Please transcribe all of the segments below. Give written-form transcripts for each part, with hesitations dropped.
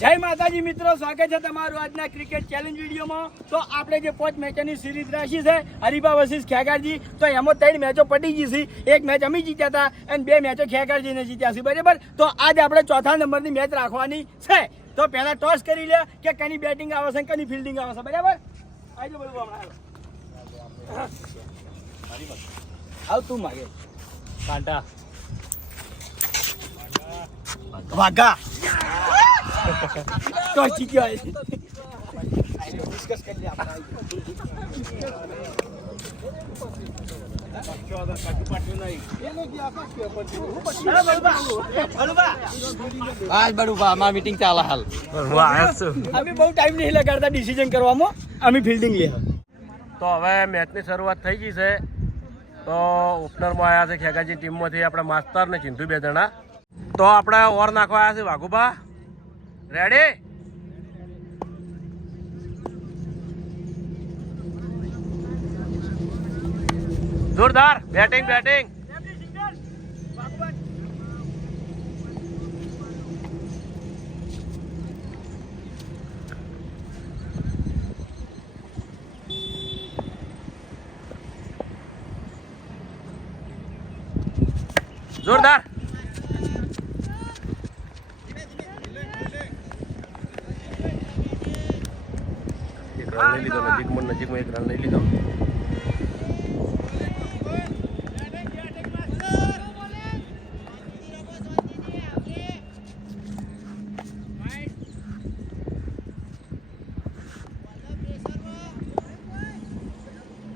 જય માતાજી મિત્રો, સ્વાગત છે તમારું આજના ક્રિકેટ ચેલેન્જ વિડીયોમાં। તો આપણે જે 5 મેચોની સિરીઝ રાખી છે હરીબા વર્સિસ ખેગારજી, તો એમાં 3 મેચો પડી ગઈ છે। એક મેચ અમે જીત્યા હતા અને 2 મેચો ખેગારજીને જીત્યા છે, બરાબર। તો આજ આપણે ચોથા નંબરની મેચ રાખવાની છે। તો પહેલા ટોસ કરી લે કે કની બેટિંગ આવે છે કની ફિલ્ડિંગ આવે છે, બરાબર। આવજો બોલવા હમણાં આવ તું માગે કાંટા વાગા તો જીત્યો ડિસ્કસ કરી લે આપણે। આજ બડુબા અમાર મીટિંગ ચાલે હાલ અમે બહુ ટાઈમ નહીં લગાડતા ડિસિઝન કરવામાં, અમે ફિલ્ડિંગ લે। તો હવે મેચની શરૂઆત થઈ ગઈ છે। તો ઓપનરમાં આવ્યા છે ખેગાજી ટીમમાંથી આપણા માસ્તર ને ચિંધુ 2 જણા। તો આપણે ઓવર નાખવા આવ્યા છે વાઘુબા, રેડી? જોરદાર બેટિંગ બેટિંગ જોરદાર। એક રન લઈ લીધો, નજીકમાં એક રન લઈ લીધો।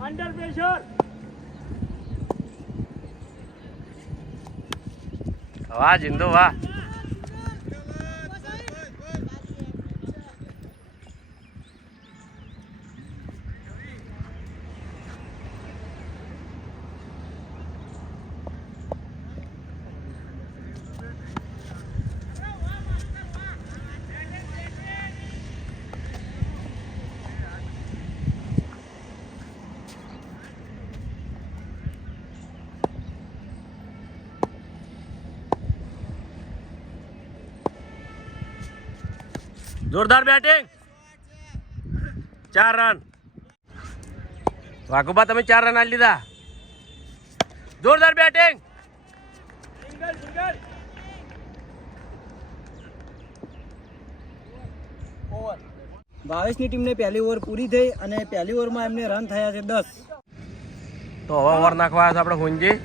અંડર પ્રેશર વાહ જિંદુ વાહ। જોરદાર બેટિંગ, 4 રન વાઘુબા, તમે 4 રન આલી લીધા। જોરદાર બેટિંગ, સિંગલ સિંગલ ઓવર। 22ની ટીમને પહેલી ઓવર પૂરી થઈ અને પહેલી ઓવરમાં એમને રન થયા છે 10। તો હવે ઓવર નાખવા આવ્યા છે આપણે હુંજી।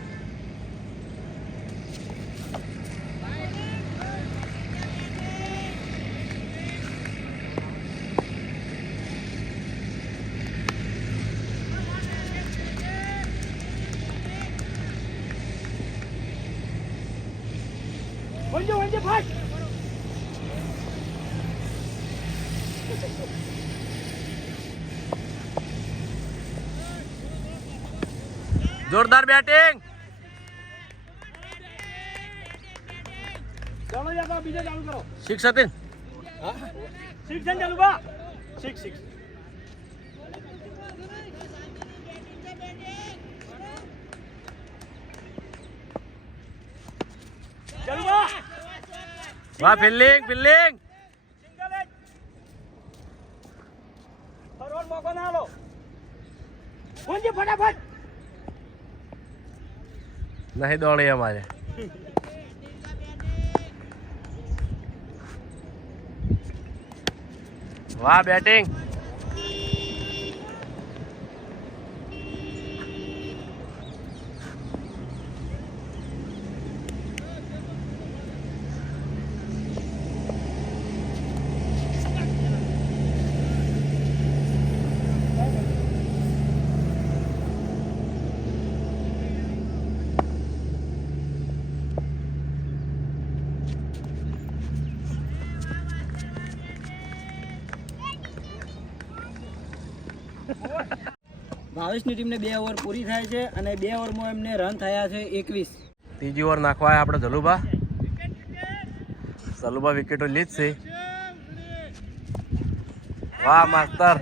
વંજે ફાટ જોરદાર બેટિંગ, ચાલો યાર બીજો ચાલુ કરો। 6 હતી। સિક્સ ચાલુ બા 6 ચાલુ બા વાહ ફિલ્ડિંગ ફિલ્ડિંગ, સિંગલ એજ ફરવર્ડ મોકો ના લો વંજે ફટાફટ નહીં દોડી અમારે। વાહ બેટિંગ, ભાવેશની ટીમને 2 ઓવર પૂરી થાય છે અને 2 ઓવરમાં એમને રન થયા છે 21। ત્રીજી ઓવર નાખવા આવ્યા આપણે જલુબા। જલુબા વિકેટો લીધ છે। વાહ માસ્તર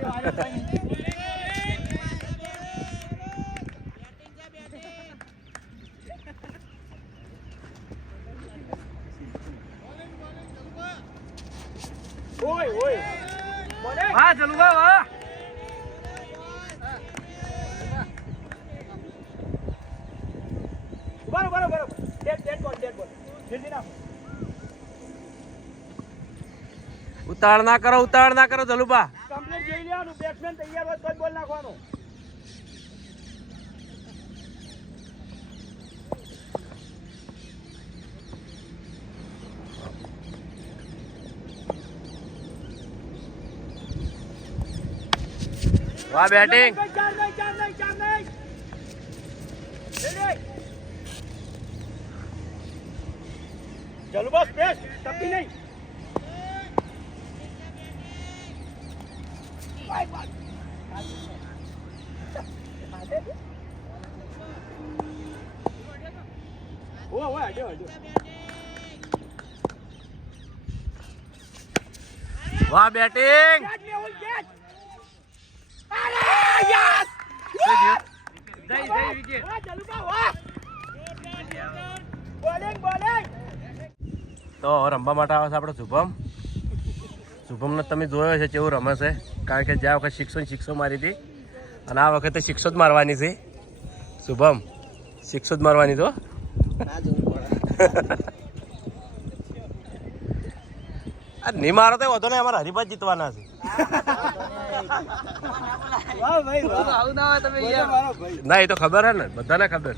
ઓય ઓય બોલે વાહ જલુભા વાહ બરોબર ડેડ બોલ જલ્દી નાખો ઉતાળ ના કરો જલુભા. કમ્પ્લીટ જોઈ લેવાનું બેટ્સમેન તૈયાર હોય તો જ બોલ નાખવાનો વાહ બેટિંગ. ચાર નહીં રેડી ચાલુ બસ બેસ્ટ તપી નહીં વાહ બેટિંગ. તો રમવા માટે આવે છે આપણો શુભમને તમે જોયો છે કેવું રમે છે, કારણ કે જ્યાં વખત શિક્ષો મારી હતી અને આ વખતે શિક્ષો જ મારવાની છે. શુભમ શિક્ષો જ મારવાની તો નહીં મારો તો વધુ ને અમારા હરીફા જીતવાના છે. ના એ તો ખબર હે ને, બધાને ખબર.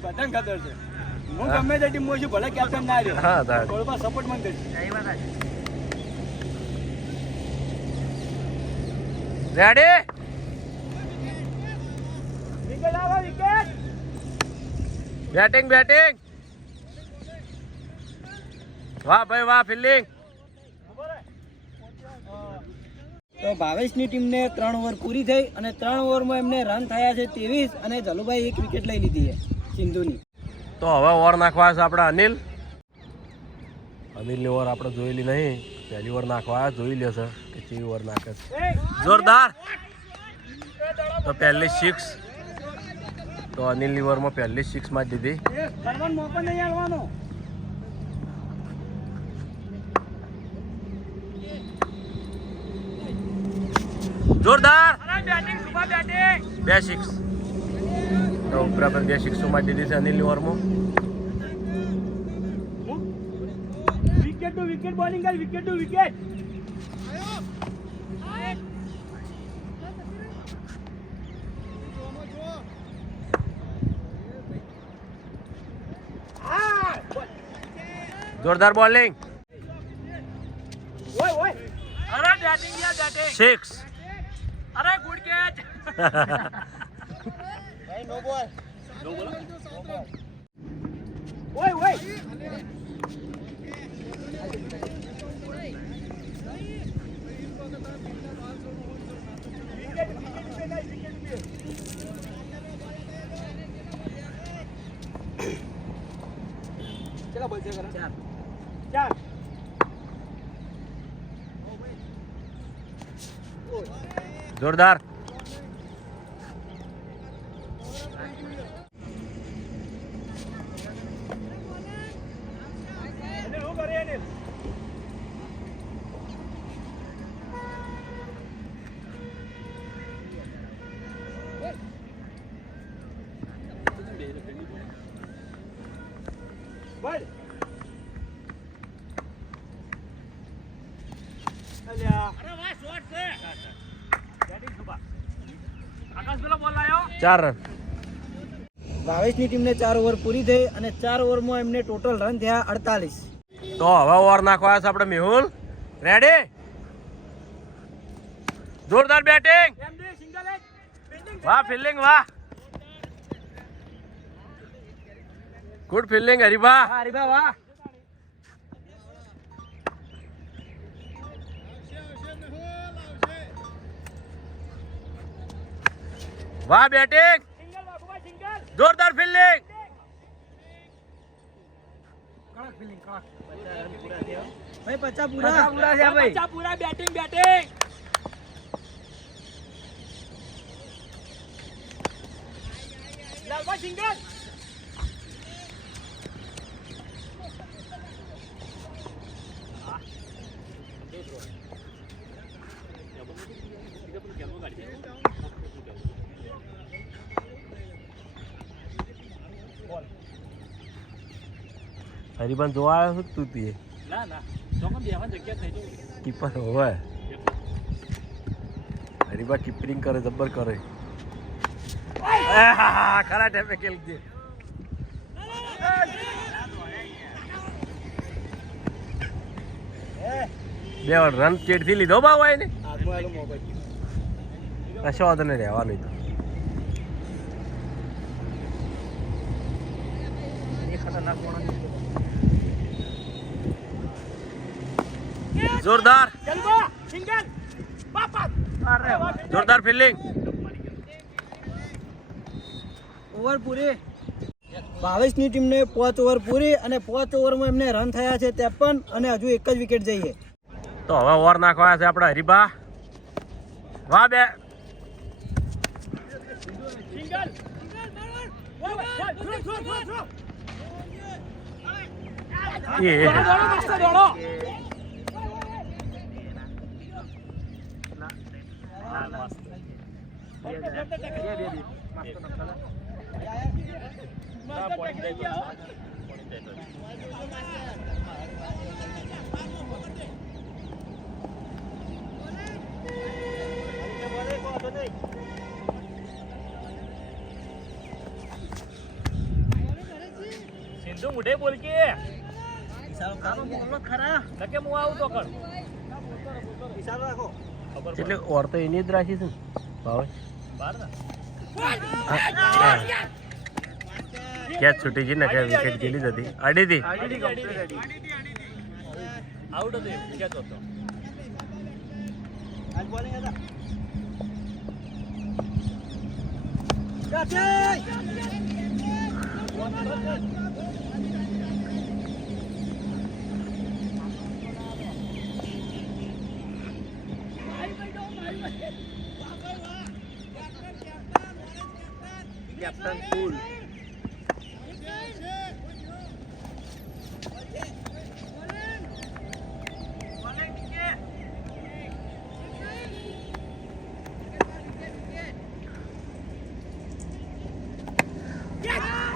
હું ગમે તે ટીમમાં છું, ભલે કેપ્ટન ના રહ્યો. હા થોડો સપોર્ટ મને કરજો. રેડી વિકેટ આવો વિકેટ. બેટિંગ વાહ ભાઈ વાહ ફિલ્ડિંગ. તો ભાવેશની ટીમને 3 ઓવર પૂરી થઈ અને 3 ઓવરમાં એમને રન થયા છે 23 અને જલુભાઈ 1 વિકેટ લઈ લીધી છે સિંધુની. તો હવે ઓવર નાખવા છે આપણે અનિલની ઓવર આપણે જોયેલી નહીં, પહેલી ઓવર નાખવા જોઈ લેશે કે કેવી ઓવર નાખે છે. જોરદાર. તો પહેલી 6, તો અનિલની ઓવરમાં પહેલી 6 માં જ દીધી. કરવાનો મોકો નહીં આલવાનો. જોરદાર. 2 6, તો બરાબર 2 6 માં દીધી છે અનિલની ઓવરમાં. વિકેટ બોલિંગ કર વિકેટ. જોરદાર બોલિંગ. ઓય 6. અરે ગુડ કેચ. ઓય ચલો બોલ છે 4. જોરદાર. બોલ. અલ્યા અરે વાહ શોટ છે. Batting super. આકાશ પેલો બોલ લાયો. 4 રન. ભાવેશની ટીમને 4 ઓવર પૂરી થઈ અને 4 ઓવરમાં એમને ટોટલ રન થયા 48. તો હવે ઓવર નાખવા છે આપણે મેહુલ. રેડી. જોરદાર બેટિંગ. એમડી સિંગલ એક ફિલ્ડિંગ. વાહ ફિલ્ડિંગ વાહ. ગુડ ફિલ્ડિંગ હરીફા. હરીભા વાહ. વાહ બેટિંગ. સિંગલ વાગવા સિંગલ. જોરદાર ફિલ્ડિંગ. ભાઈ 50 પૂરા છે ભાઈ. પૂરા બેટિંગ. લાલવા સિંગલ. હરિભાન જોવા આવ્યો છું તું તે કીપર હોય હરિભા કીપરિંગ કરે જબ્બર કરે ખરા ટાઈમે ખેલ દે બે રન ચેડથી લીધો ભાવ હોય ને કશો વાંધો નહીં રહેવાનું તો જોરદાર જોરદાર ફિલ્ડિંગ ઓવર પૂરી ભાવેશની ટીમને 5 ઓવર પૂરી અને 5 ઓવરમાં એમને રન થયા છે 53 અને હજુ એક જ વિકેટ જઈએ તો હવે ઓવર નાખવા છે આપણે હરિભા વાહ બે સિંધુ મુઢે બોલ કે ખરા નકે હું આવું તો કર એટલે ઓર તો એની જ રાખી છે ને ભાવે ક્યાં છૂટી ગઈ ને કે વિકેટ ગયેલી જ હતી અડી હતી આઉટ હતો વિકેટ હતો કેપ્ટન કુલ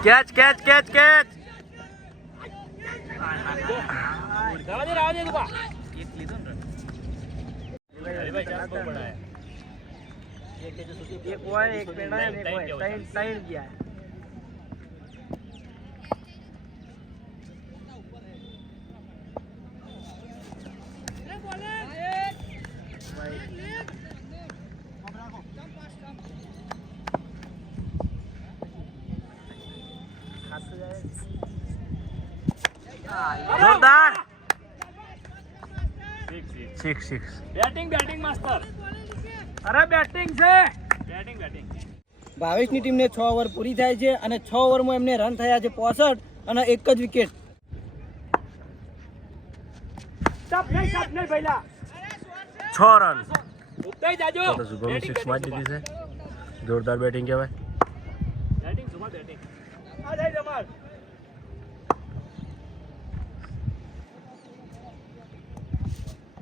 કેચ કેચ કેચ કેચ રાવા દે તું એક લીધો ને હરિભાઈ ચાન્સ બહુ બનાયા એક હોય એક પેડા એક હોય ત્રણ ગયા જોરદાર સિક્સ સિક્સ બેટિંગ માસ્ટર અરે બેટિંગ છે બેટિંગ ભાવેશની ટીમને 6 ઓવર પૂરી થાય છે અને 6 ઓવરમાં એમને રન થયા છે 65 અને એક જ વિકેટ સ્ટોપ નહીં પહેલા 6 રન ઉતાઈ જાજો તો શુભમ સિક્સ મારી દીધી છે જોરદાર બેટિંગ કહેવાય બેટિંગ સુમા બેટિંગ આ જાય જમાલ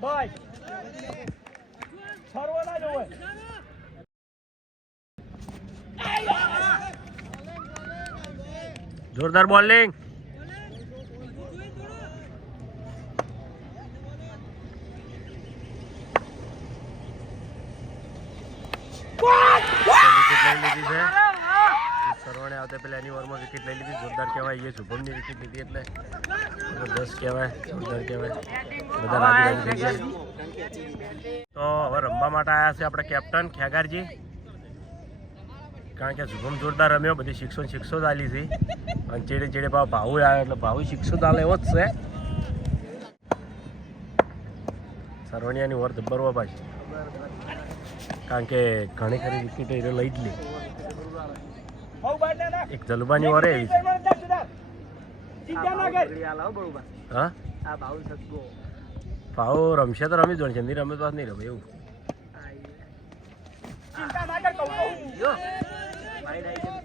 બાય સર્વના જો હોય જોરદાર બોલિંગ સરવણે આવતા પેલા એની ઓવરમાં વિકેટ લઈ લીધી જોરદાર કહેવાય એ શુભમની વિકેટ લીધી એટલે જબરદસ્ત કહેવાય જોરદાર કહેવાય બધા રાજી થઈ ગયા તો હવે રમવા માટે આવ્યા છે આપણે કેપ્ટન ખેગારજી કારણ કે શુભમ જોરદાર રમ્યો બધી શિક્ષો જ આલી છે અને ચેડે ભાવ આવ્યો એટલે ભાવ શિક્ષો આલે એવો જ છે સરવણિયાની ઓવર જબ્બર પાછી કારણ કે ઘણી ખરી વિકેટો એ લઈ જ લે એક જલુબાની ઓવર એવી હા ભાવ રમશે તો રમી જોડશે નહીં રમે તો નહીં રમે એવું ચિંતા ના કર કહું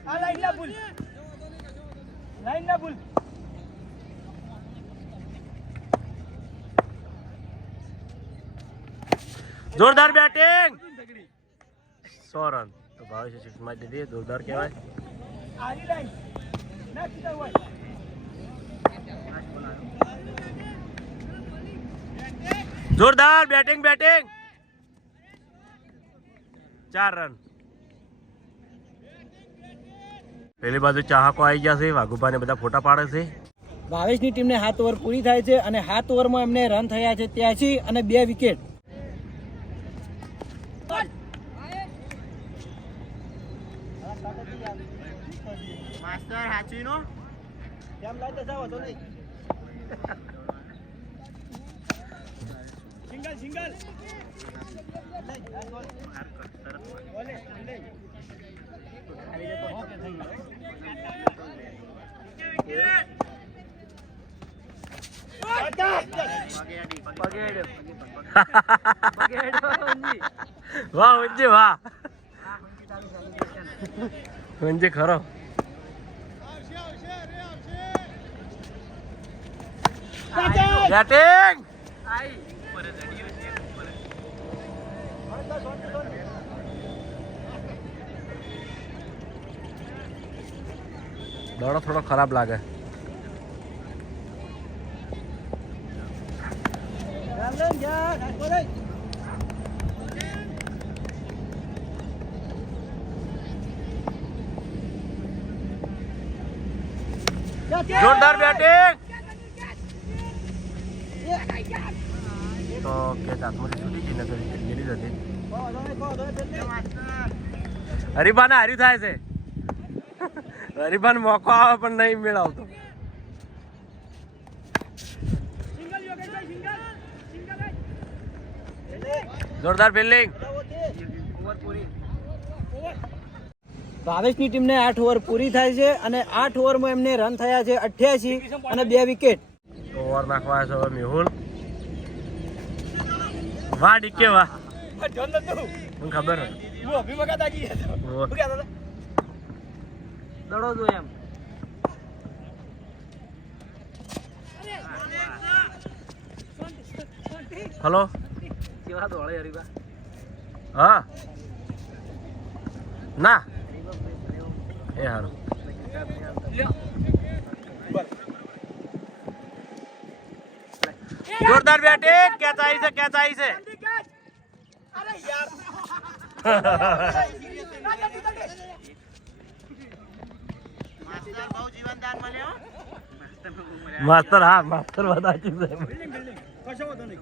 આ લાઈન ના ભૂલ જોરદાર બેટિંગ 100 રન. તો ભાવેશે 6 માં દીધી, જોરદાર કહેવાય. આરી લાઈન નેક્સ્ટ હોય જોરદાર બેટિંગ 4 રન. પેલી બાજુ ચાહકો આવી ગયા છે, વાઘુભાને બધા ફોટા પાડે છે. ભાવેશની ટીમને 7 ઓવર પૂરી થાય છે અને 7 ઓવરમાં એમને રન થયા છે 83 અને 2 વિકેટ. માસ્ટર હાચીનો કેમ લાઈટ જાવ તો નહીં સિંગલ સિંગલ ઓલે વાહ ઊંજી વાહ ઊંજી ખરો. બેટિંગ દડો થોડો ખરાબ લાગે. જોરદાર બેટિંગ. તો કે હાથમાંથી છૂટી ગઈ નકર વિકેટ ગયેલી જ હતી. હરીફાને હારી થાય છે. હરીફાને મોકો આવે પણ નહીં મેળવતો. જોરદાર ફિલ્ડિંગ. ભાવેશની ટીમને 8 ઓવર પૂરી થાય છે અને 8 ઓવરમાં એમને રન થયા છે 88 અને 2 વિકેટ. ઓવર નાખવા છે હવે મેહુલ. વાહ ડીકે વાહ. જોન નતું મને ખબર હે. હું અભિમકા તાકી હતો ઓહો. શું કહેતા હતા દડો જો એમ. હલો કેવા દોડે હરીબા. હા ના એ હારું. જોરદાર બેટિંગ. કેચ આવી છે, કેચ આવી છે. અરે યાર માસ્ટર બહુ જીવનદાન મળ્યો. માસ્તર હા માસ્તર બધા છે. કશો વાંધો નહીં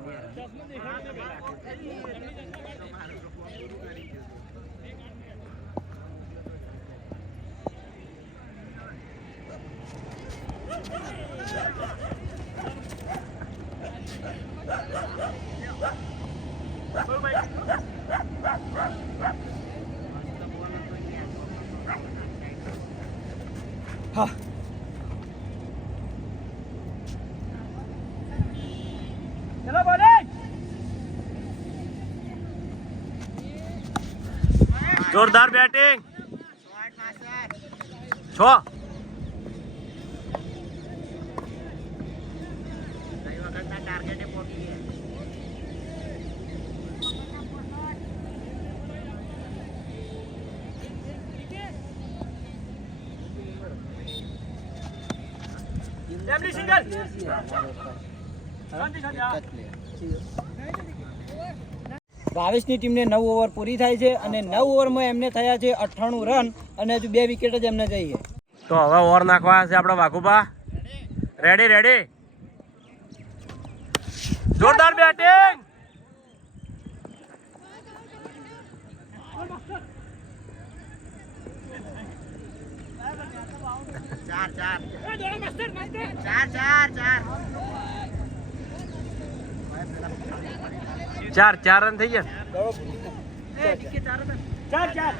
હા ચલો બોલે જોરદાર બેટિંગ. Short master 6. ગઈ વખતના ટાર્ગેટે પહોંચી ગયા. એમની સિંગલ શાંતિ શાંતિ હા ભાવેશની ટીમને 9 ઓવર પૂરી થાય છે અને 9 ઓવરમાં એમને થયા છે 98 રન અને હજુ 2 વિકેટ જ એમને જઈ છે. તો હવે ઓવર નાખવા છે આપણા વાઘુબા. Ready ready. જોરદાર બેટિંગ. ચાર ચાર એ દોડા માસ્ટર માસ્ટર ચાર ચાર ચાર 4 રન થઈ ગયા. ચાર ચાર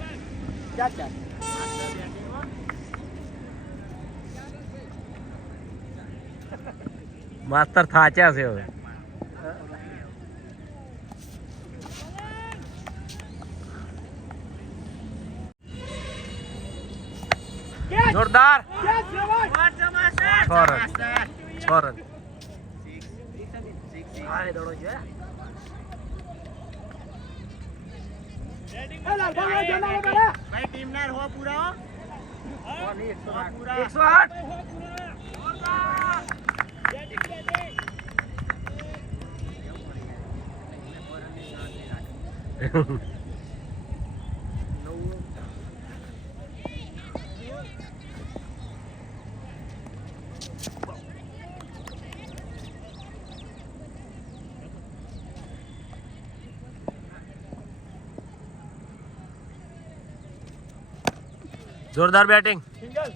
ચાર ચાર માસ્તર થાચ્યા છે હવે. જોરદાર. 6 રન. 6 રન. એ લાલભાઈ જના બેટા ભાઈ ટીમ ના હો પૂરા 108. જોરદાર batting. Single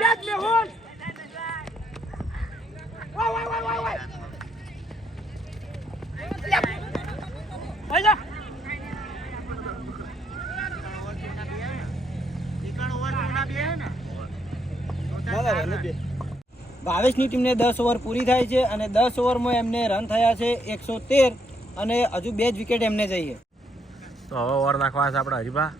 Get Mehul! Wait! Aja! ભાવેશની ટીમને 10 ઓવર પૂરી થાય છે અને 10 ઓવરમાં એમને રન થયા છે 113 અને હજુ 2 જ વિકેટ એમને જઈએ. તો હવે ઓવર નાખવા છે આપણે હરીબા.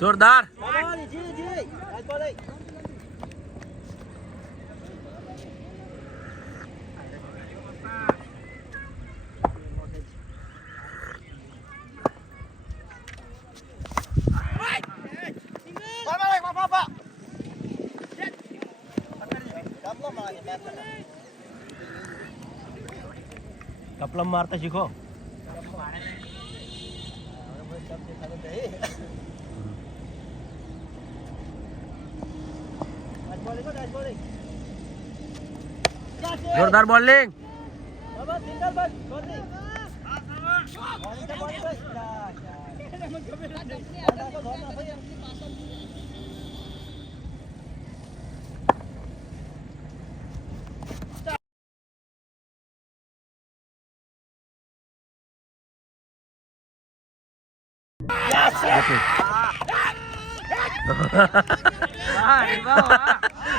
જોરદાર. કપલમ મારતા શીખો. જોરદાર બોલિંગ.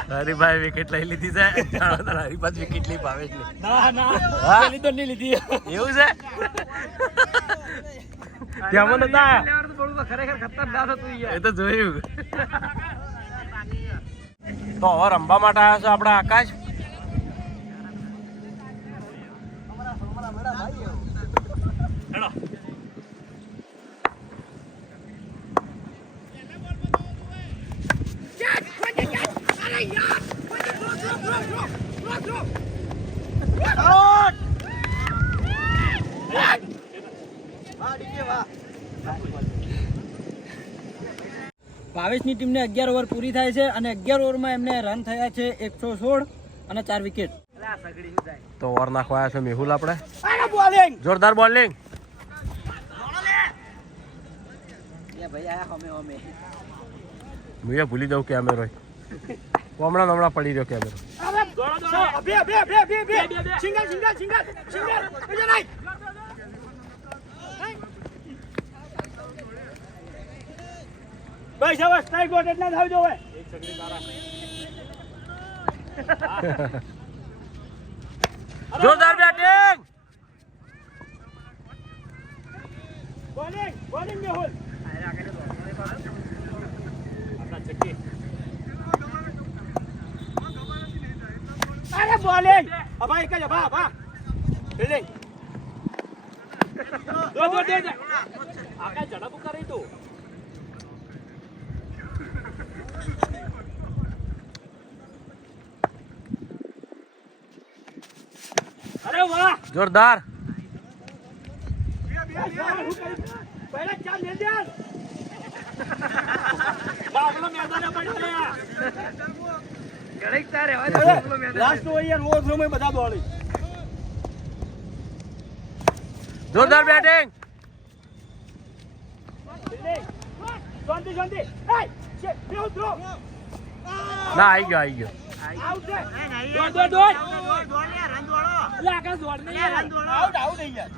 હરીભાઈ વિકેટ લઈ લીધી છે. હરીભાઈ વિકેટ લઈ ભાવેશ ની. પેલી તો નહીં લીધી એવું છે. ત્યાં મને નતા ખરેખર ખતરનાક હતું એ તો જોયું. તો હવે રમવા માટે આવ્યા છે આપણા આકાશ. ભાવેશની ટીમને 11 ઓવર પૂરી થાય છે અને 11 ઓવરમાં એમને રન થયા છે 116 અને 4 વિકેટ. તો ઓવર નાખવા આવ્યા છે મેહુલ આપણે. બોલિંગ જોરદાર બોલિંગ. હું ભૂલી જાઉં કેમેરો. હમણાં પડી રહ્યો કેમેરો. સિંગલ ભાઈ સાહેબ સ્ટ્રાઇક બોટ એટલા થાવ જોવે. જોરદાર બેટિંગ. બોલિંગ મેહુલ. અરે બોલિંગ અબા એક જ અબા ફિલ્ડિંગ દો દે આકા ઝડપ કરી તું. અરે વાહ જોરદાર. પહેલા ચાર લે દે બાબલો મેદાને પડ્યો ગણિત તારે લાસ્ટ ઓવર ઓવર માં બધા દોડી. જોરદાર બેટિંગ. શાંતિ એ શેટ મેહુલ થ્રો ના આવી ગયો આઉટ છે. દોડ. એટલે આકાશ દોડ નહીં યાર. આઉટ થઈ ગયા.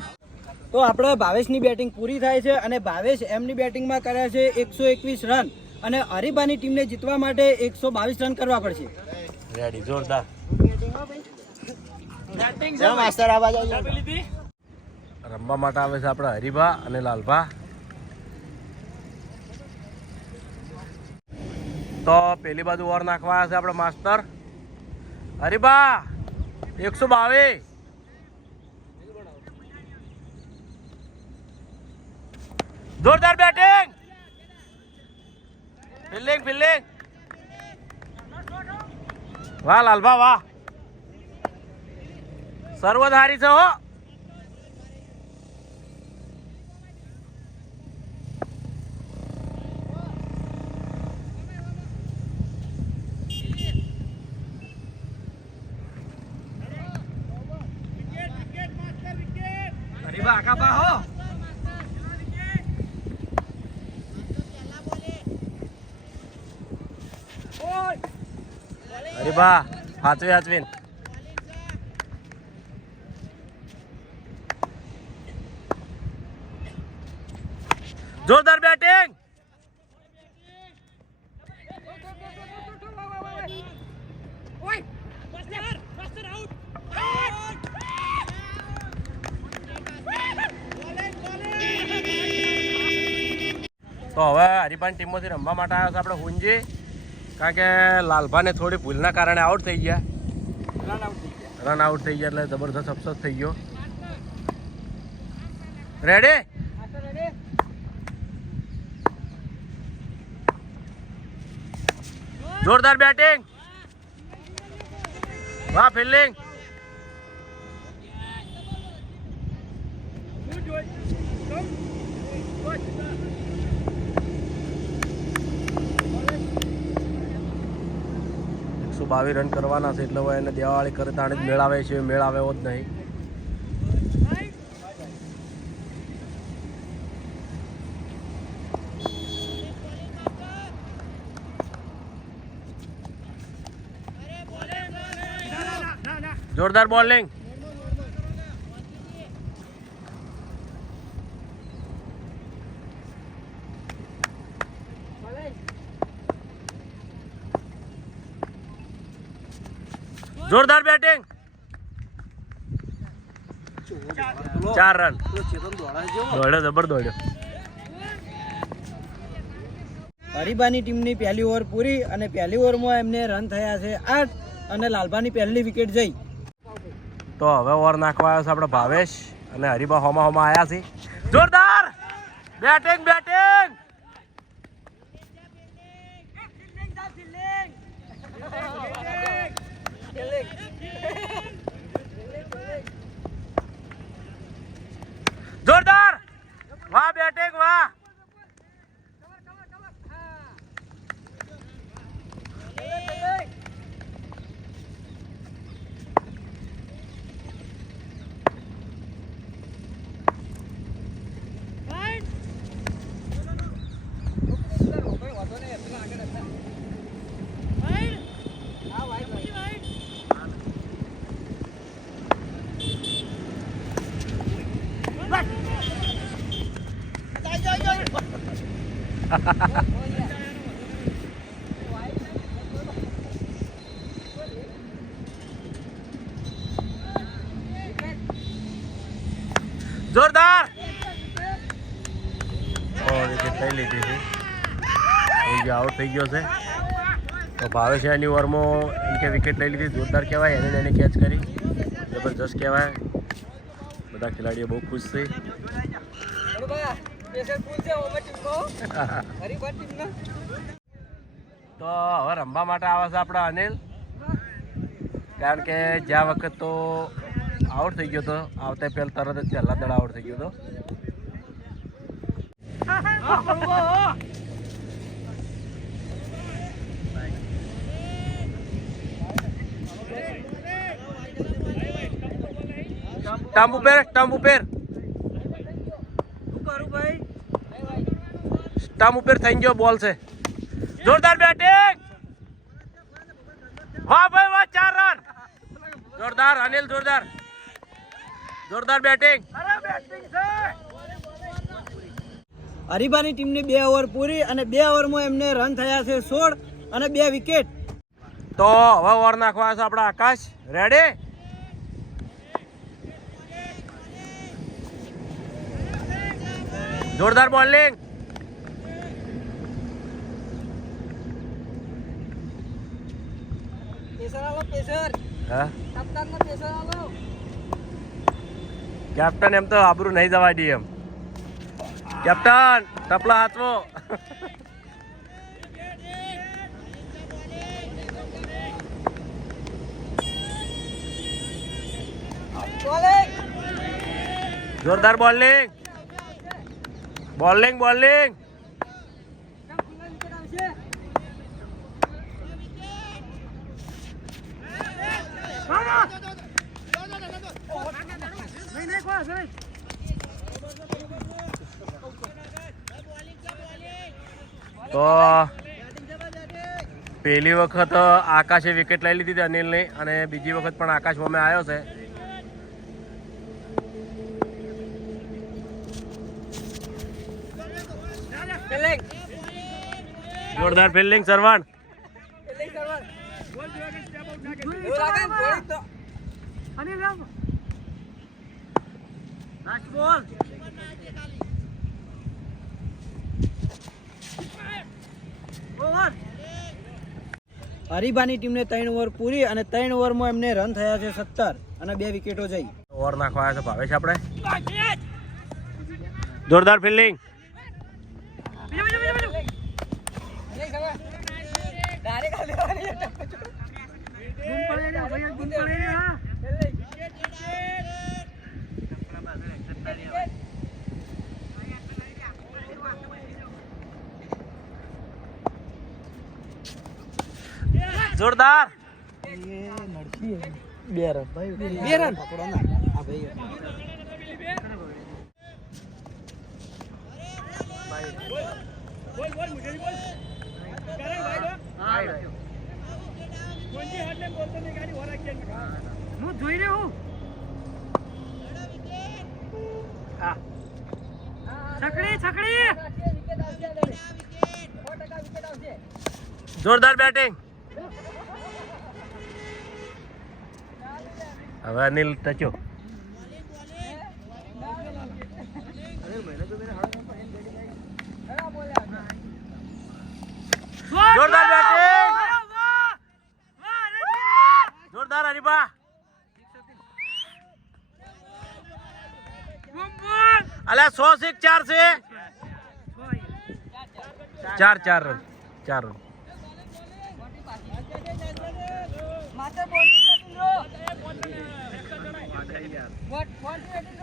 તો આપણે ભાવેશની બેટિંગ પૂરી થાય છે અને ભાવેશ એમની બેટિંગમાં કર્યા છે 121 રન અને હરીબાની ટીમને જીતવા માટે 122 રન કરવા પડશે. રેડી જોરદાર. બેટિંગ ચાલો માસ્ટર આવા જાય. પેલી હતી. રમવા માટે આવે છે આપણે હરીભા અને લાલભા. તો પેલી બાજુ ઓવર નાખવા આવ્યા છે આપણે માસ્ટર હરીભા 122. જોરદાર બેટિંગ. ફિલ્ડિંગ વાહ લાલભા વાહ. સર્વધારી છે હો. હરીબા આખા પા હો. હરીભા હાચવીન. જોરદાર બેટિંગ. તો હવે હરીભાની ટીમમાંથી રમવા માટે આવ્યા છે આપણે હુંજી, કારણ કે લાલભાને થોડી ભૂલના કારણે આઉટ થઈ ગયા. રન આઉટ થઈ ગયા એટલે જબરદસ્ત અફસોસ થઈ ગયો. રેડી. જોરદાર બેટિંગ. વાહ ફિલ્ડિંગ. બાવીસ રન કરવાના છે એટલે હવે એને દેવાવાળી કરે તાણે જ મેળાવે છે, મેળાવે એવો જ નહીં. જોરદાર બોલિંગ. જોરદાર બેટિંગ. 4 રન. દોડ્યો જબર દોડ્યો. હરીબાની ટીમની પહેલી ઓવર પૂરી અને પહેલી ઓવરમાં એમને રન થયા છે 8 અને લાલભાની પહેલી વિકેટ જઈ. તો હવે ઓવર નાખવા આવ્યો છે આપણે ભાવેશ અને હરીબા હોમાં આવ્યા છે. જોરદાર બેટિંગ. જોરદાર. વાહ બેટિંગ વાહ. જોરદાર. વિકેટ લઈ લીધી છે. આઉટ થઈ ગયો છે. તો ભાવેશ એની ઓવરમાં એમ કે વિકેટ લઈ લીધી, જોરદાર કહેવાય. એને કેચ કરી, જબરજસ્ત કહેવાય. બધા ખેલાડીઓ બહુ ખુશ છે. તો હવે રમવા માટે આવે છે આપણા અનિલ, કારણ કે જ્યાં વખત તો આઉટ થઈ ગયો હતો, આવતા પહેલા તરત જ પહેલા દડા આઉટ થઈ ગયો હતો. સ્ટમ્પ ઉપર થઈ ગયો બોલ છે. જોરદાર બેટિંગ. જોરદાર અનિલ, જોરદાર જોરદાર બેટિંગ. હરીબાની ટીમને 2 ઓવર પૂરી અને 2 ઓવરમાં એમને રન થયા છે 16 અને 2 વિકેટ. તો હવે ઓવર નાખવા છે આપણા આકાશ. રેડી? જોરદાર બોલિંગ. હા, કેપ્ટન એમ તો આબરૂ નહીં જવા દે એમ. કેપ્ટન ટપલા હાથમાં. જોરદાર બોલિંગ. Bowling bowling. તો પહેલી વખત આકાશે વિકેટ લઈ લીધી હતી અનિલની, અને બીજી વખત પણ આકાશ અમે આવ્યો છે. જોરદાર ફિલ્ડિંગ સરવણ. હરીબાની ટીમને 3 ઓવર પૂરી અને 3 ઓવરમાં એમને રન થયા છે 17 અને 2 વિકેટો જઈ. ઓવર નાખવા આવ્યા છે ભાવેશ આપણે. જોરદાર ફિલ્ડિંગ. જોરદાર. 2 રન. હું જોઈ રહ્યો હું. છકડી. જોરદાર બેટિંગ. હવે અનિલ ટચો. જોરદાર બેટિંગ. જોરદાર હરીબા. અલ્યા 100 સિક્સ 4 છે. 4 રન. 4 રન.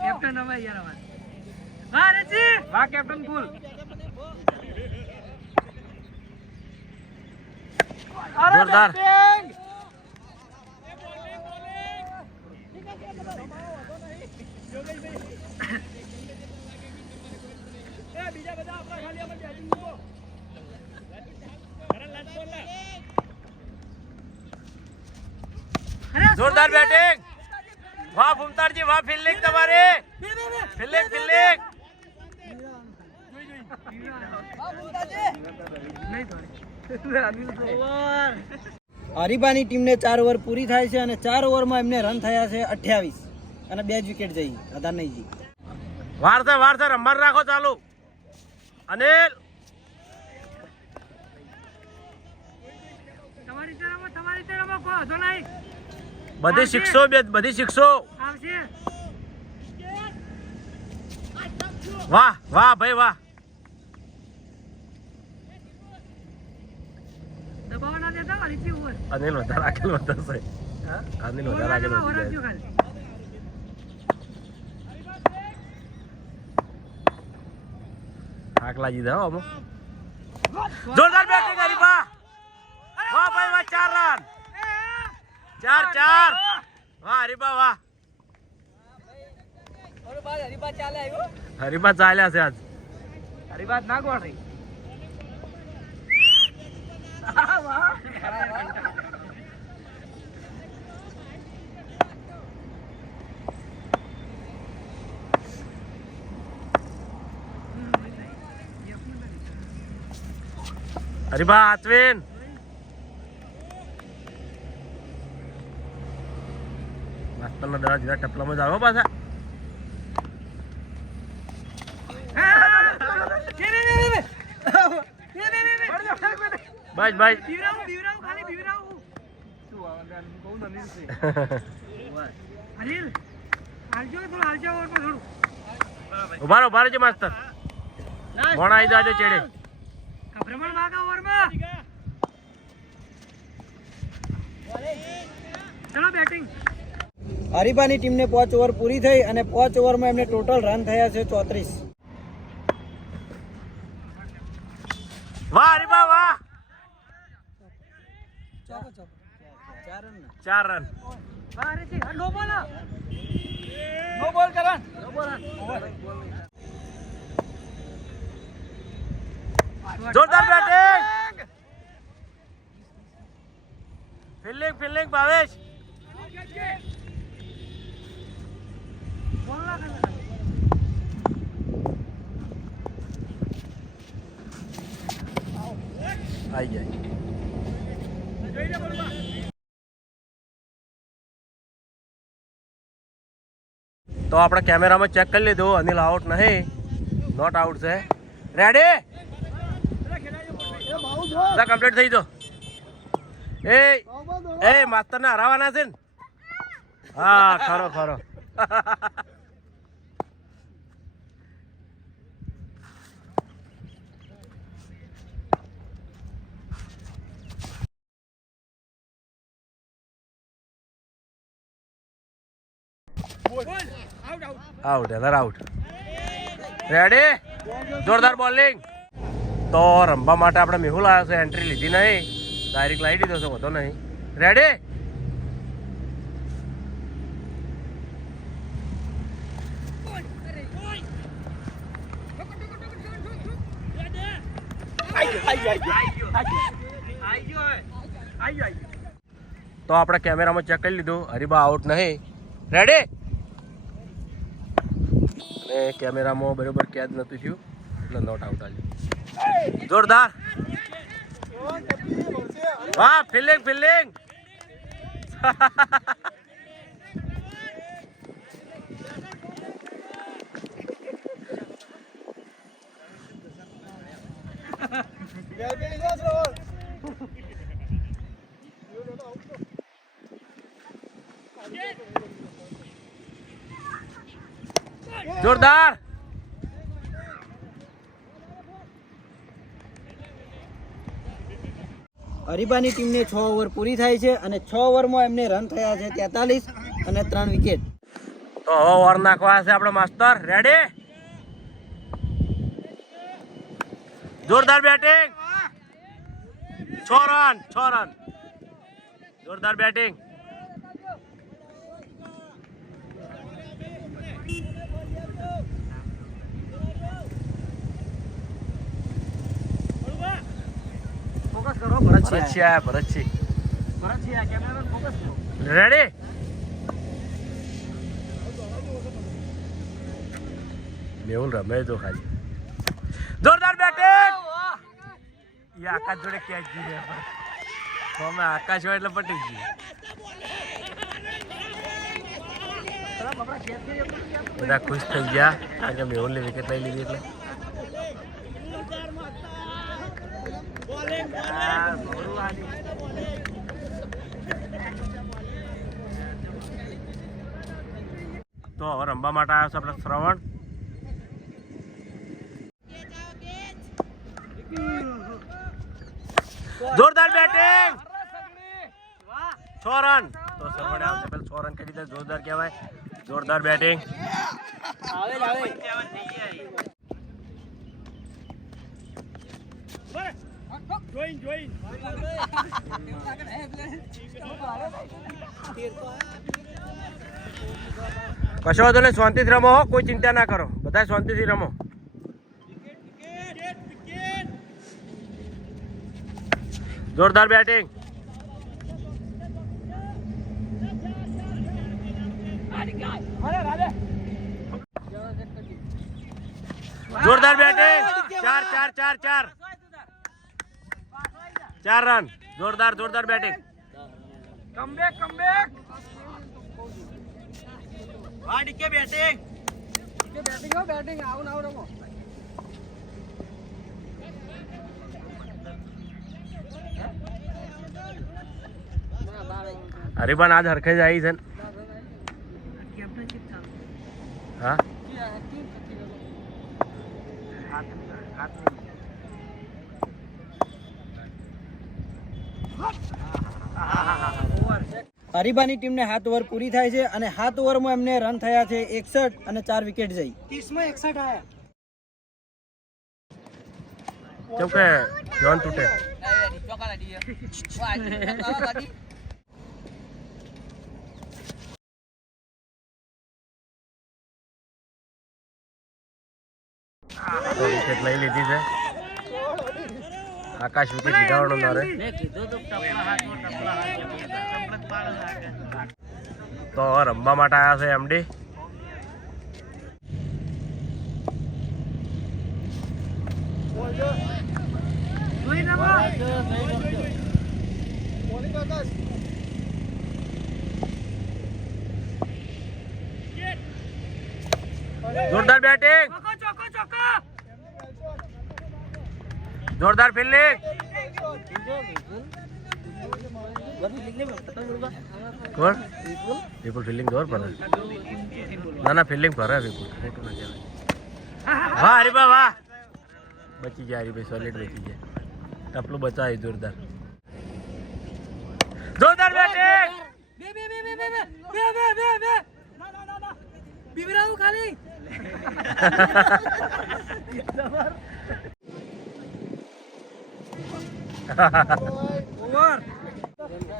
કેપ્ટન હવે યાર હવે. વાહ રજી. વાહ કેપ્ટન ફૂલ. જોરદાર. જોરદાર બેટિંગ. વાહ ફૂમતારજી, વાહ ફિલ્ડિંગ તમારી. ફિલ્ડિંગ. હરીબાની ટીમને 4 ઓવર પૂરી થાય છે અને 4 ઓવરમાં એમને રન થયા છે 28 અને 2 જ વિકેટ જઈ. અધાર નહીં જી. વાર છે રમવાનું રાખો ચાલુ. અનિલ. તમારી તરફ કોઈ હતો નહીં. બધી શિક્ષો. આવશે. વાહ ભાઈ વાહ. દબાવ ના દેતા વાળી ઉપર. અનિલ વધારે આગળ વધશે. અનિલ વધારે આગળ વધી જાય. ખાલી. થાક લાગી જાય હો. જોરદાર બેટિંગ હરીબા. વાહ ભાઈ વાહ. 4 રન. 4. વાહ હરીબા વાહ. હરીબા ચાલ્યા છે આજ. હરીબાત ના ગોળી. હરીબા આત્વિન માસ્તરના દડા જીરા ટપલામાં જ આવો પાછા. બસ બસ ઉભારો ઉભારો છે માસ્તર. મોણા આવી જાજો ચેડે. હરીબાની ટીમને 5 ઓવર પૂરી થઈ અને 5 ઓવરમાં એમને ટોટલ રન થયા છે 34. વાહ હરીબા વાહ. 4 રન. નો બોલ કરણ. જોરદાર બેટિંગ. Fielding fielding Bhavesh. આઈ જાય. તો આપણે કેમેરામાં ચેક કરી લીધું. અનિલ આઉટ નહીં, નોટ આઉટ છે. રેડી કમ્પ્લીટ થઈ જો. એ માસ્તર ને હરાવાના છે ને. હા ખરો ખરો. Out out. રેડી જોરદાર બોલિંગ. તો રમવા માટે આપણે મેહુલ આવ્યો છે. એન્ટ્રી લીધી નહીં, ડાયરેક્ટ લાવી દીધો છે, વધો નહીં. રેડી તો આપણે કેમેરામાં ચેક કરી લીધું. હરીબા આઉટ નહીં. રેડી અને કેમેરામાં બરોબર કેદ નતું થયું એટલે નોટ આઉટ આવ્યું. જોરદાર. વાહ ફિલ્ડિંગ ફિલ્ડિંગ. જોરદાર. હરીબાની ટીમને 6 ઓવર પૂરી થાય છે અને 6 ઓવરમાં એમને રન થયા છે 43 અને 3 વિકેટ. તો હવે ઓવર નાખવા છે આપણે માસ્ટર. રેડી જોરદાર બેટિંગ. 6 run 6 run. જોરદાર બેટિંગ. ભરતસિંહ રેડી. મેહુલ રમે તો ખાલી. જોરદાર બેટિંગ. એ આકાશ જોડે કેચ ગઈ. અમે આકાશ હોય એટલે પટી ગયું. બધા ખુશ થઈ ગયા કારણ કે મેહુલની વિકેટ લઈ લીધી એટલે. તો હવે રમવા માટે આવ્યો છે આપણે શ્રવણ. જોરદાર બેટિંગ. 6 રન. તો શ્રવણે આવશે પેલા 6 રન કરી દીધા. જોરદાર કહેવાય. જોરદાર બેટિંગ. કશો વાંધો નહીં, શાંતિથી રમો હો, કોઈ ચિંતા ના કરો, બધા શાંતિથી રમો. જોરદાર બેટિંગ. જોરદાર બેટિંગ. 4 4 4 4. 4 રન. જોરદાર જોરદાર બેટિંગ. કમબેક હા ડીકે બેટિંગ આવું રમો. હરીબાન આજ હરખે જ આવી છે ને? હા હરીબાની ટીમને 7 ઓવર પૂરી થાય છે અને 7 ઓવરમાં એમને રન થયા છે 61 અને 4 વિકેટ જઈ. 30 માં 61 આયા. કેમ કે જોન તૂટે. વિકેટ લઈ લીધી છે. આકાશ વિકેટ લીધાવાનો મારે તો રમવા માટે આવ્યા છે એમડી. જોરદાર બેટિંગ, જોરદાર ફિલ્ડિંગ. કોણ વિપુલ ફિલ્ડિંગ જોર પર? ના ફિલ્ડિંગ પર વિપુલ. વાહ હરીબા વાહ, બચી ગયા હરીભાઈ, સોલિડ બચી ગયા. ટપલું બચાવ્યું જોરદાર. જોરદાર બેટિંગ. બીબરાવું ખાલી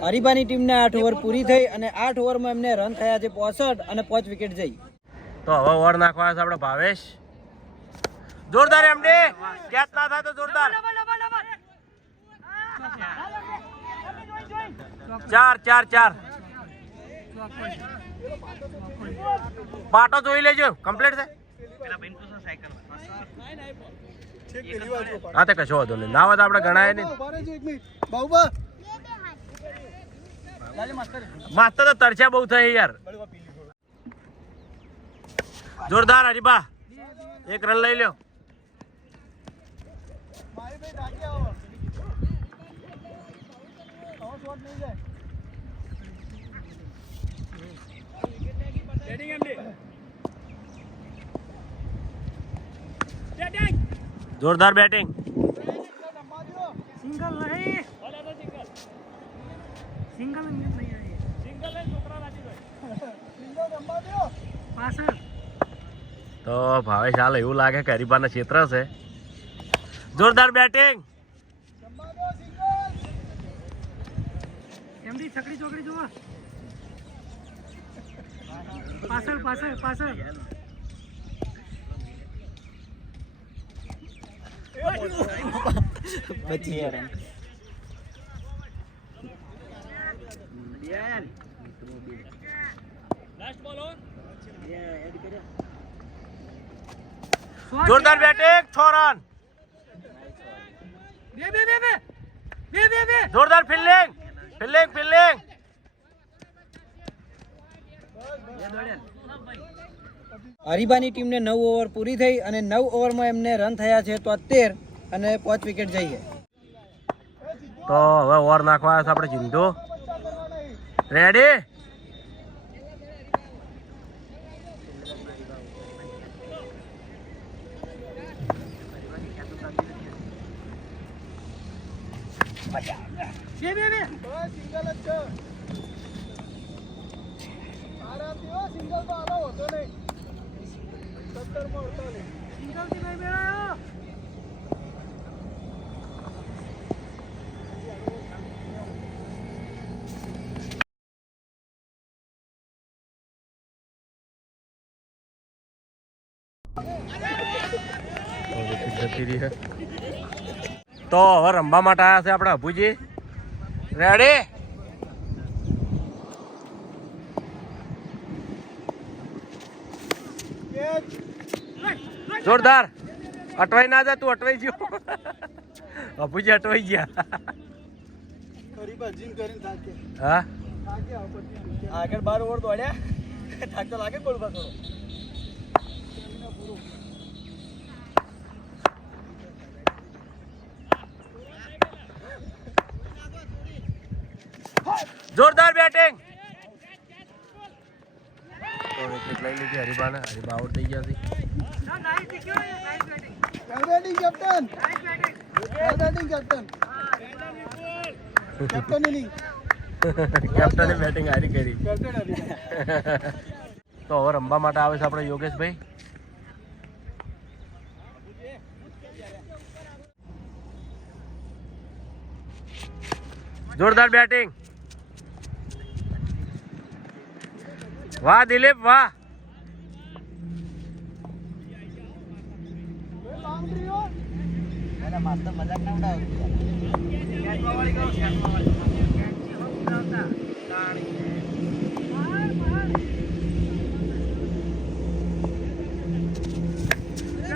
હરીબાની ટીમને 8 ઓવર પૂરી થઈ અને 8 ઓવરમાં એમને રન થયા છે 65 અને 5 વિકેટ જઈ. તો હવે ઓવર નાખવા છે આપણે ભાવેશ. જોરદાર એમડી, કેચ ના થાય તો જોરદાર. 4 પાટો જોઈ લેજો, કમ્પ્લીટ છે. હા તે કશો વાંધો નહીં, ના હોય તો આપણે ગણાય નહીં. માસ્તર તો તરછા બહુ થઈ યાર. જોરદાર હરીબા, 1 રન લઈ લ્યો. જોરદાર બેટિંગ. સિંગલ નહીં સિંગલ તો ભાવેશ હાલ એવું લાગે કે હરીબાના ક્ષેત્ર છે. જોરદાર બેટિંગ. એમડી છકડી ચોકડી જોવા પાછળ બચી ગયા. જોરદાર બેટિંગ, 6 રન. જોરદાર ફિલ્ડિંગ. હરીબાની ટીમને 9 ઓવર પૂરી થઈ અને 9 ઓવરમાં એમને રન થયા છે 73 અને 5 વિકેટ જઈ છે. તો હવે ઓવર નાખવા છે આપણે ચિંટુ. રેડી? તો હવે રમવા માટે આવ્યા છે આપણે અભુજી. રેડી? જોરદાર. અટવાઈ ના જા, તું અટવાઈ ગયો. અભુજી અટવાઈ ગયા. હા આગળ 12 ઓવર દોડ્યા થાક તો લાગે ગોળ પાછો જોરદાર બેટિંગ તો વિકેટ લઈ લીધી હરીબાને. હરીબા આઉટ થઈ ગયા છે. કેપ્ટને બેટિંગ હારી કરી. તો હવે રમવા માટે આવે છે આપણે યોગેશભાઈ. જોરદાર બેટિંગ. વાહ દિલીપ વાહ.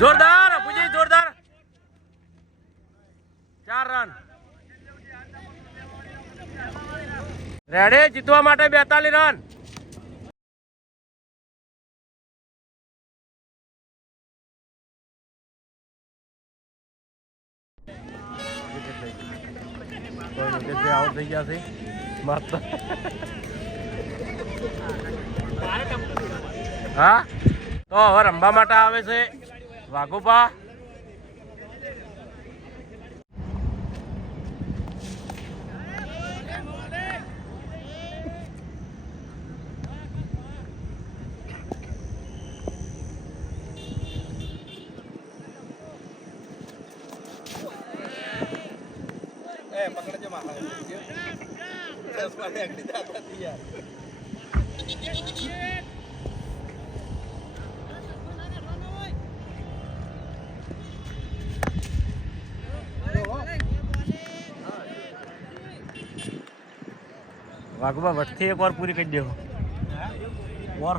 જોરદાર અપુજી જોરદાર. 4 રન. રેડી જીતવા માટે 42 રન. આઉટ થઈ ગયા છે મસ્ત. હા તો હવે રમવા માટે આવે છે વાઘુપા. વાઘુબા વટથી એક વાર પૂરી કરી દેવો. વાર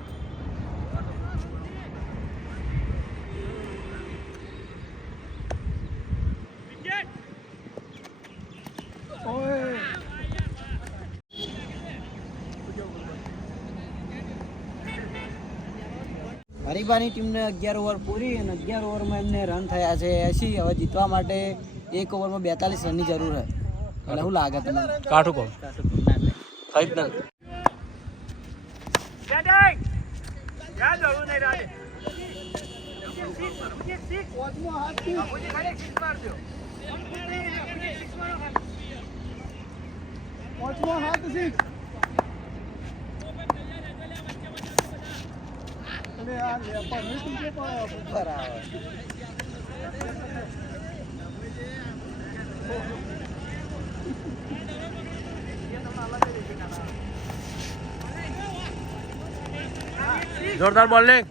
હરીબાની ટીમને 11 ઓવર પૂરી અને 11 ઓવરમાં એમને રન થયા છે 80. હવે જીતવા માટે 1 ઓવરમાં 42 રનની જરૂર છે. એટલે શું લાગે તમને? કાઠું કોણ થઈ જ નથી. જોરદાર બોલિંગ.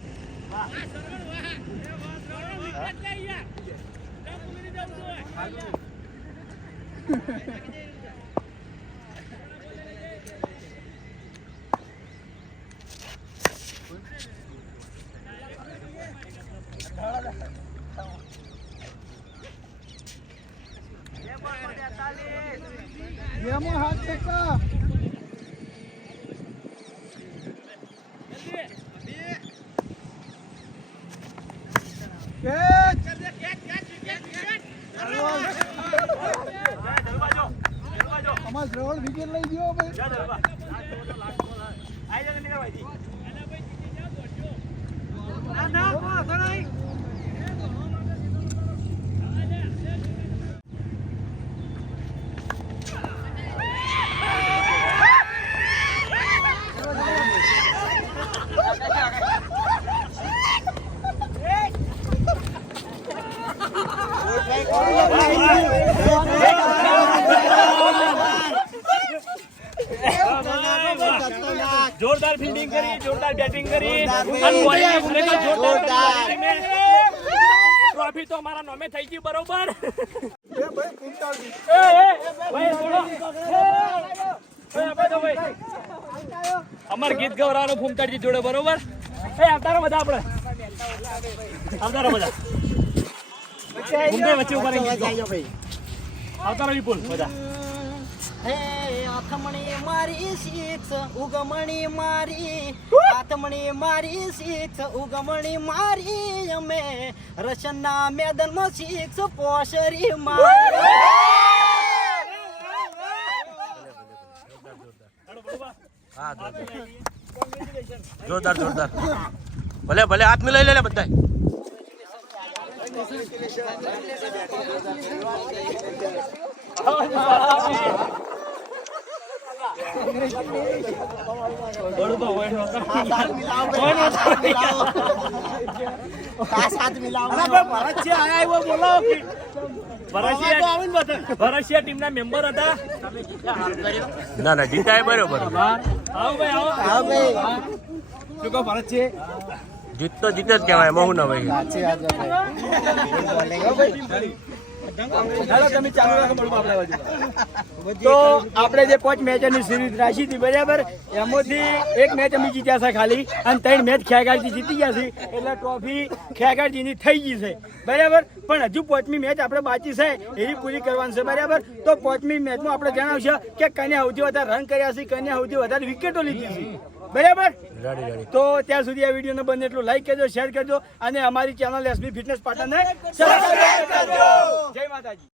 વિકેટ લઈ ગયો ભાઈ. જોરદાર ફિલ્ડિંગ કરી, જોરદાર બેટિંગ કરી અને બોલિંગ ખરેખર જોરદાર. ટ્રોફી તો અમારા નામે થઈ ગઈ બરોબર. અમાર ગીત ગવરાનો ફૂમતાજી જોડે બરોબર. આવતા રહો બધા આપણે આવતા રહો બધા ફૂમતાઈ વચ્ચે ઉભા રહી આવતા રહો વિપુલ બધા. આથમણી મારી શીખ ઉગમણી મારી આથમણી મારી શીખ ઉગમણી મારી અમે રશનના મેદાનમાં શીખ પોશરી મારી હા જોરદાર જોરદાર ભલે ભલે હાથ મિલાઈ લે બધા ભરતસિંહ ટીમના મેમ્બર હતા. ના ના જીતાય બરોબર શું કહો ભરતસિંહ? જીત તો જીતે જ કહેવાય મહુ ના ભાઈ ચાલો તમે ચાલુ રાખો બળું આપણા બાજુ. તો આપણે જે 5 મેચની સિરીઝ રાખી હતી બરાબર, એમાંથી એક મેચ અમે જીત્યા છે ખાલી અને 3 મેચ ખેગારજી જીતી ગયા છે એટલે ટ્રોફી ખેગારજીની થઈ ગઈ છે બરાબર. પણ હજુ 5મી મેચ આપણે બાકી છે એવી પૂરી કરવાની છે બરાબર. તો 5મી મેચમાં આપણે જણાવશે કે કને સૌથી વધારે રન કર્યા છે, કને સૌથી વધારે વિકેટો લીધી છે બરાબર. તો ત્યાં સુધી આ વિડીયોને બને એટલું લાઈક કરજો, શેર કરજો અને અમારી ચેનલ એસબી ફિટનેસ પાટણને સબસ્ક્રાઇબ કરજો. જય માતાજી.